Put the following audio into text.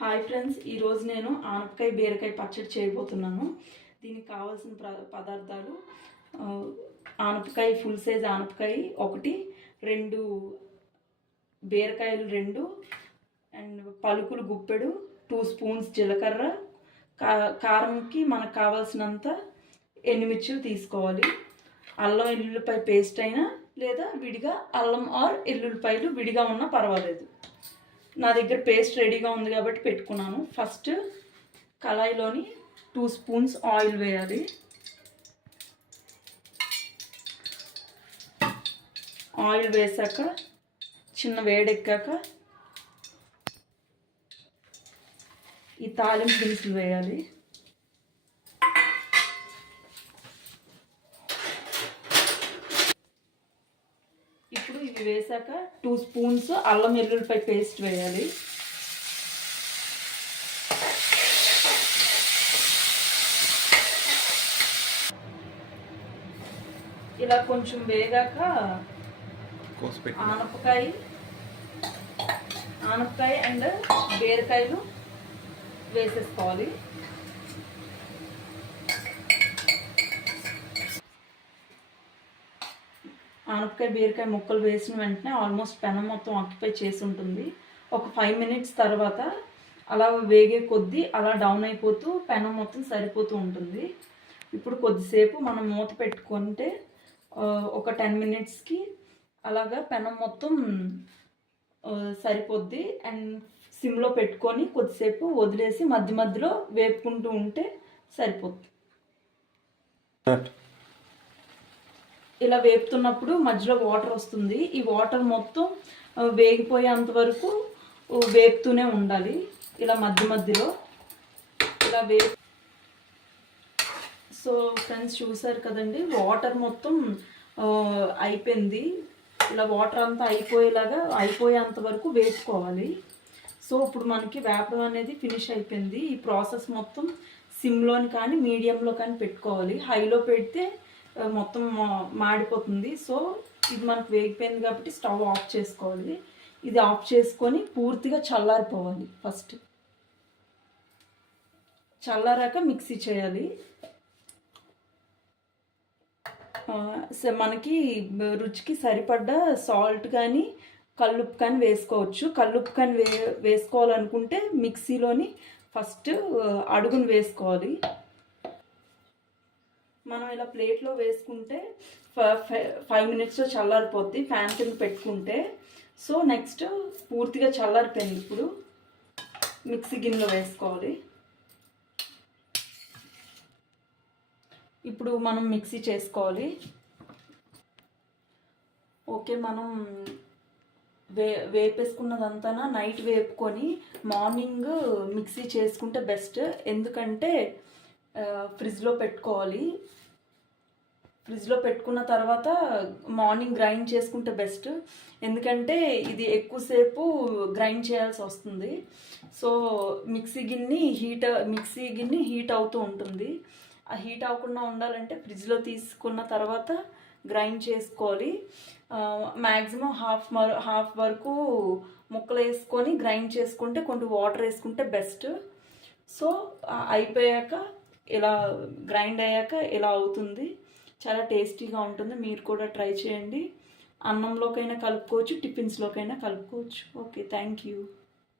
Hi friends, ఈరోజు నేను ఆనపకాయ బీరకాయ పచ్చడి చేయబోతున్నాను. దీనికి కావాల్సిన పదార్థాలు ఆనపకాయ, ఫుల్ సైజ్ ఆనపకాయ ఒకటి, 2 బీరకాయలు 2, అండ్ పలుకులు గుప్పెడు, 2 స్పూన్స్ జీలకర్ర, కారంకి మనకు కావాల్సినంత ఎండుమిర్చులు తీసుకోవాలి. అల్లం ఎల్లుల్లిపాయ పేస్ట్ అయినా లేదా విడిగా అల్లం ఆర్ ఎల్లుల్లిపాయలు విడిగా ఉన్నా పర్వాలేదు. నా దగ్గర పేస్ట్ రెడీగా ఉంది కాబట్టి పెట్టుకున్నాను. ఫస్ట్ కళాయిలోని 2 స్పూన్స్ ఆయిల్ వేయాలి. ఆయిల్ వేసాక చిన్న వేడెక్కాక ఈ తాలింపు దినుసులు వేయాలి. ఇప్పుడు ఇవి వేసాక 2 స్పూన్స్ అల్లం వెల్లుల్లిపాయ పేస్ట్ వేయాలి. ఇలా కొంచెం వేగాక ఆనపకాయ అండ్ బీరకాయలు వేసేసుకోవాలి. ఆనపకాయ బీరకాయ ముక్కలు వేసిన వెంటనే ఆల్మోస్ట్ పెనం మొత్తం ఆక్యుపై చేసి ఉంటుంది. ఒక 5 మినిట్స్ తర్వాత అలా వేగే కొద్దీ అలా డౌన్ అయిపోతూ పెనం మొత్తం సరిపోతూ ఉంటుంది. ఇప్పుడు కొద్దిసేపు మనం మూత పెట్టుకుంటే ఒక 10 మినిట్స్కి అలాగా పెనం మొత్తం సరిపోద్ది. అండ్ సిమ్లో పెట్టుకొని కొద్దిసేపు వదిలేసి మధ్య మధ్యలో వేపుకుంటూ ఉంటే సరిపోద్ది. ఇలా వేపుతున్నప్పుడు మధ్యలో వాటర్ వస్తుంది. ఈ వాటర్ మొత్తం వేగిపోయేంత వరకు వేపుతూనే ఉండాలి. ఇలా మధ్య మధ్యలో ఇలా సో ఫ్రెండ్స్, చూసారు కదండి, వాటర్ మొత్తం అయిపోయింది. ఇలా వాటర్ అంతా అయిపోయేంత వరకు వేసుకోవాలి. సో ఇప్పుడు మనకి వేపడం అనేది ఫినిష్ అయిపోయింది. ఈ ప్రాసెస్ మొత్తం సిమ్లోని కానీ మీడియంలో కానీ పెట్టుకోవాలి. హైలో పెడితే మొత్తం మాడిపోతుంది. సో ఇది మనకు వేగిపోయింది కాబట్టి స్టవ్ ఆఫ్ చేసుకోవాలి. ఇది ఆఫ్ చేసుకొని పూర్తిగా చల్లారిపోవాలి. ఫస్ట్ చల్లారాక మిక్సీ చేయాలి. మనకి రుచికి సరిపడ్డ సాల్ట్ కానీ కల్లుప్పు కానీ వేసుకోవచ్చు. కల్లుప్పు కానీ వేసుకోవాలనుకుంటే మిక్సీలోని ఫస్ట్ అడుగును వేసుకోవాలి. మనం ఇలా ప్లేట్లో వేసుకుంటే 5 మినిట్స్లో చల్లారిపోద్ది ఫ్యాన్ కింద పెట్టుకుంటే. సో నెక్స్ట్ పూర్తిగా చల్లారిపోయింది. ఇప్పుడు మిక్సీ గిన్నెలో వేసుకోవాలి. ఇప్పుడు మనం మిక్సీ చేసుకోవాలి. ఓకే, మనం వేపేసుకున్నదంతా నైట్ వేపుకొని మార్నింగ్ మిక్సీ చేసుకుంటే బెస్ట్. ఎందుకంటే ఫ్రిడ్జ్లో పెట్టుకోవాలి. ఫ్రిడ్జ్లో పెట్టుకున్న తర్వాత మార్నింగ్ గ్రైండ్ చేసుకుంటే బెస్ట్. ఎందుకంటే ఇది ఎక్కువసేపు గ్రైండ్ చేయాల్సి వస్తుంది. సో మిక్సీ గిన్నె హీట్ అవుతూ ఉంటుంది. ఆ హీట్ అవ్వకుండా ఉండాలంటే ఫ్రిడ్జ్లో తీసుకున్న తర్వాత గ్రైండ్ చేసుకోవాలి. మ్యాక్సిమం హాఫ్ వరకు ముక్కలు వేసుకొని గ్రైండ్ చేసుకుంటే కొంచెం వాటర్ వేసుకుంటే బెస్ట్. సో అయిపోయాక ఇలా గ్రైండ్ అయ్యాక ఇలా అవుతుంది. చాలా టేస్టీగా ఉంటుంది. మీరు కూడా ట్రై చేయండి. అన్నంలోకైనా కలుపుకోవచ్చు, టిఫిన్స్లోకైనా కలుపుకోవచ్చు. Okay, thank you.